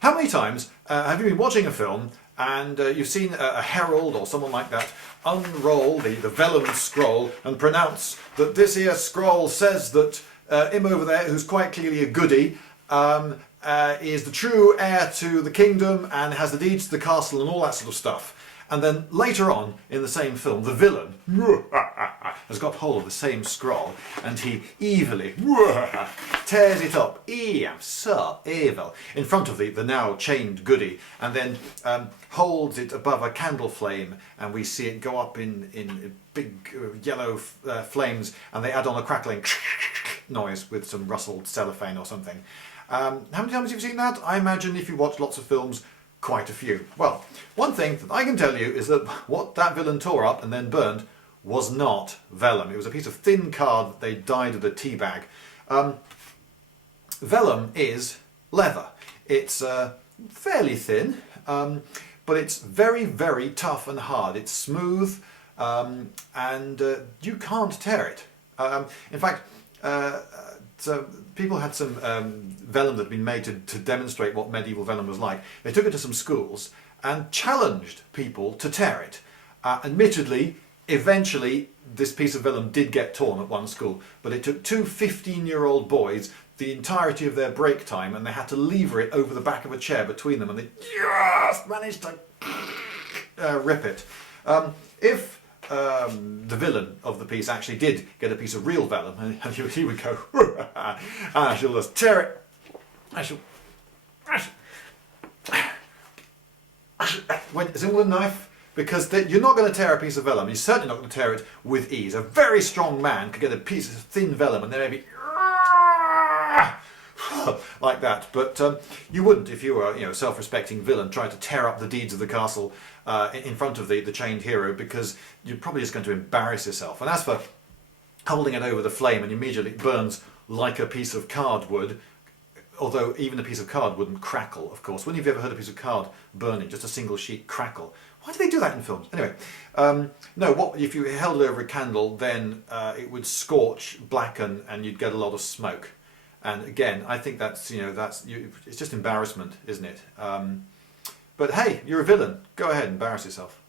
How many times have you been watching a film and you've seen a herald or someone like that unroll the vellum scroll and pronounce that this here scroll says that him over there, who's quite clearly a goody, is the true heir to the kingdom and has the deeds to the castle and all that sort of stuff. And then later on in the same film, the villain has got hold of the same scroll and he evilly tears it up. I am so evil in front of the now chained goody, and then holds it above a candle flame, and we see it go up in big yellow flames, and they add on a crackling noise with some rustled cellophane or something. How many times have you seen that? I imagine if you watch lots of films, quite a few. Well, one thing that I can tell you is that what that villain tore up and then burned was not vellum. It was a piece of thin card that they dyed with a tea bag. Vellum is leather. It's fairly thin, but it's very, very tough and hard. It's smooth, and you can't tear it. In fact, so people had some vellum that had been made to demonstrate what medieval vellum was like. They took it to some schools and challenged people to tear it. Admittedly, eventually this piece of vellum did get torn at one school, but it took two 15-year-old boys the entirety of their break time, and they had to lever it over the back of a chair between them, and they just managed to rip it. If the villain of the piece actually did get a piece of real vellum, and he would go, I shall just tear it. Is it with a knife? Because you're not going to tear a piece of vellum. You're certainly not going to tear it with ease. A very strong man could get a piece of thin vellum and then maybe like that. But you wouldn't if you were, a self-respecting villain trying to tear up the deeds of the castle in front of the chained hero, because you're probably just going to embarrass yourself. And as for holding it over the flame and immediately it burns like a piece of card would, although even a piece of card wouldn't crackle, of course. When have you ever heard a piece of card burning, just a single sheet crackle? Why do they do that in films? Anyway, no, if you held it over a candle, then it would scorch, blacken, and you'd get a lot of smoke. And again, I think it's just embarrassment, isn't it? But hey, you're a villain. Go ahead, embarrass yourself.